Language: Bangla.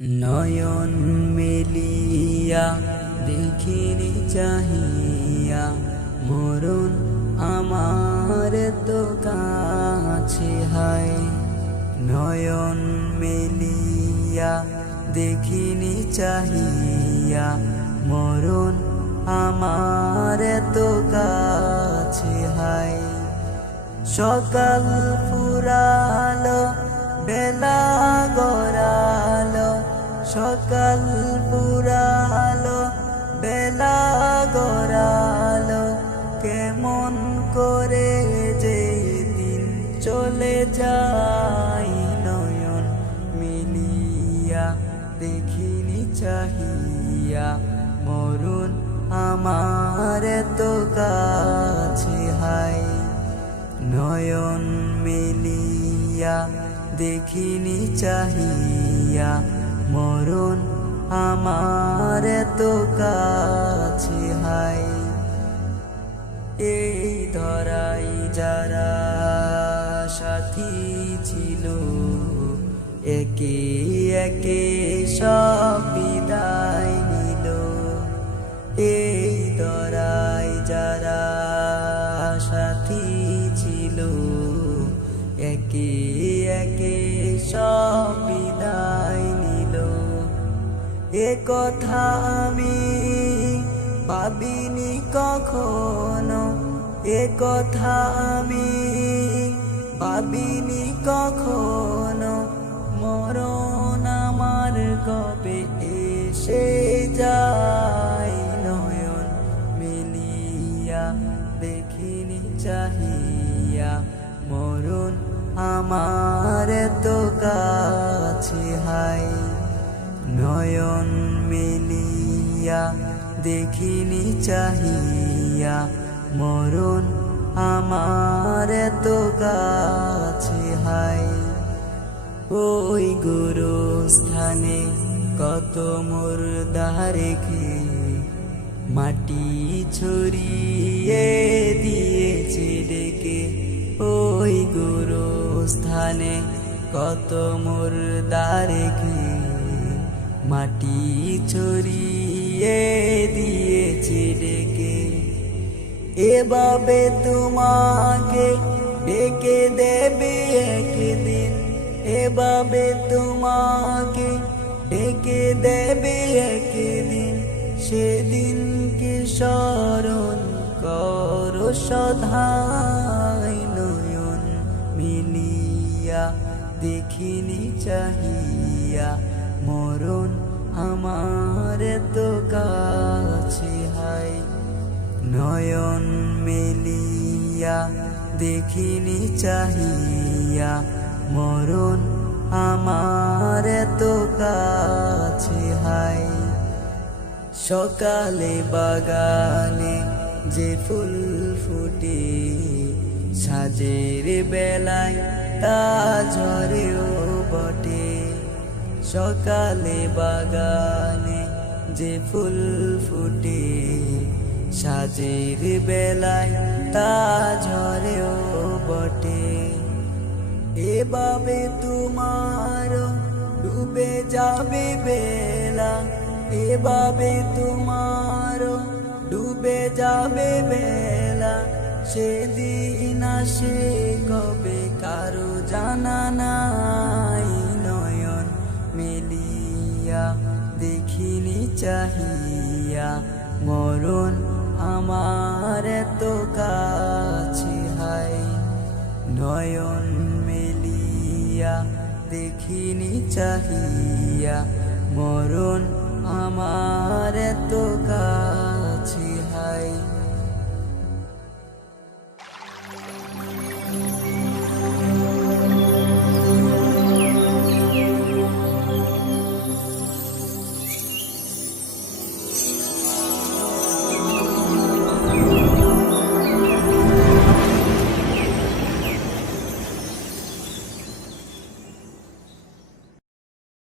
নয়ন মেলিয়া দেখিনি চাহিয়া মরুন আমার তো কাছে হায়। নয়ন মেলিয়া দেখিনি চাহিয়া মরুন আমার তো কাছে হায়। সকাল ফুরালো বেলা গড়ালো, সকাল পুরালো বেলা গড়ালো, কেমন করে যে দিন চলে যায়। নয়ন মিলিয়া দেখিনি চাহিয়া মরুন আমার তো কাছে হায়। নয়ন মিলিয়া দেখিনি চাহিয়া মরুন আমার তো কাছে হায়। এই ধরাই যারা সাথী ছিল, একে একে সব বিদায় নিল। এই ধরাই যারা সাথী ছিল, একে একে সব বিদায় নিল। এ কথা আমি ভাবিনি কখনো, এ কথা আমি ভাবিনি কখনো। মরণ আমার কবে এসে যায়। নয়ন মিলিয়া দেখিনি চাহিয়া মরুন আমার তো কাছে হায়। নয়ন মিলিয়া দেখিনি চাহিয়া মরুন আমার তো কাছে হায়। ওই গুরুস্থানে কত মুর্দা রেখে মাটি ছড়িয়ে দিয়েছে ডেকে। ওই গুরুস্থানে কত মুর্দা রেখে মাটি ছড়িয়ে দিয়েছে ডেকে। এভাবে তোমাকে ডেকে দেবে একদিন, এভাবে তোমাকে ডেকে দেবে একদিন। সেদিন কি স্মরণ করো সদাই। নয়ন মিলিয়া দেখিনি চাহিয়া মরুন আমার তো কাছে হায়। নয়ন মিলিয়া দেখিনি চাহিয়া মরুন আমার তো কাছে হায়। সকালে বাগানে যে ফুল ফুটে, সাজের বেলায় তা ঝরেও বটে। সকালে বাগানে যে ফুল ফুটে, সাজের বেলায় তা ঝরেও বটে। এভাবে তোমার ডুবে যাবে বেলা, এভাবে তোমার ডুবে যাবে বেলা। সেদিন আসে কবে কারো জানা নাই। নয়ন মেলিয়া দেখিনি চাহিয়া মরুন আমার তো কাছে হায়। নয়ন মেলিয়া দেখিনি চাহিয়া মরুন আমার তো কাছে হায়।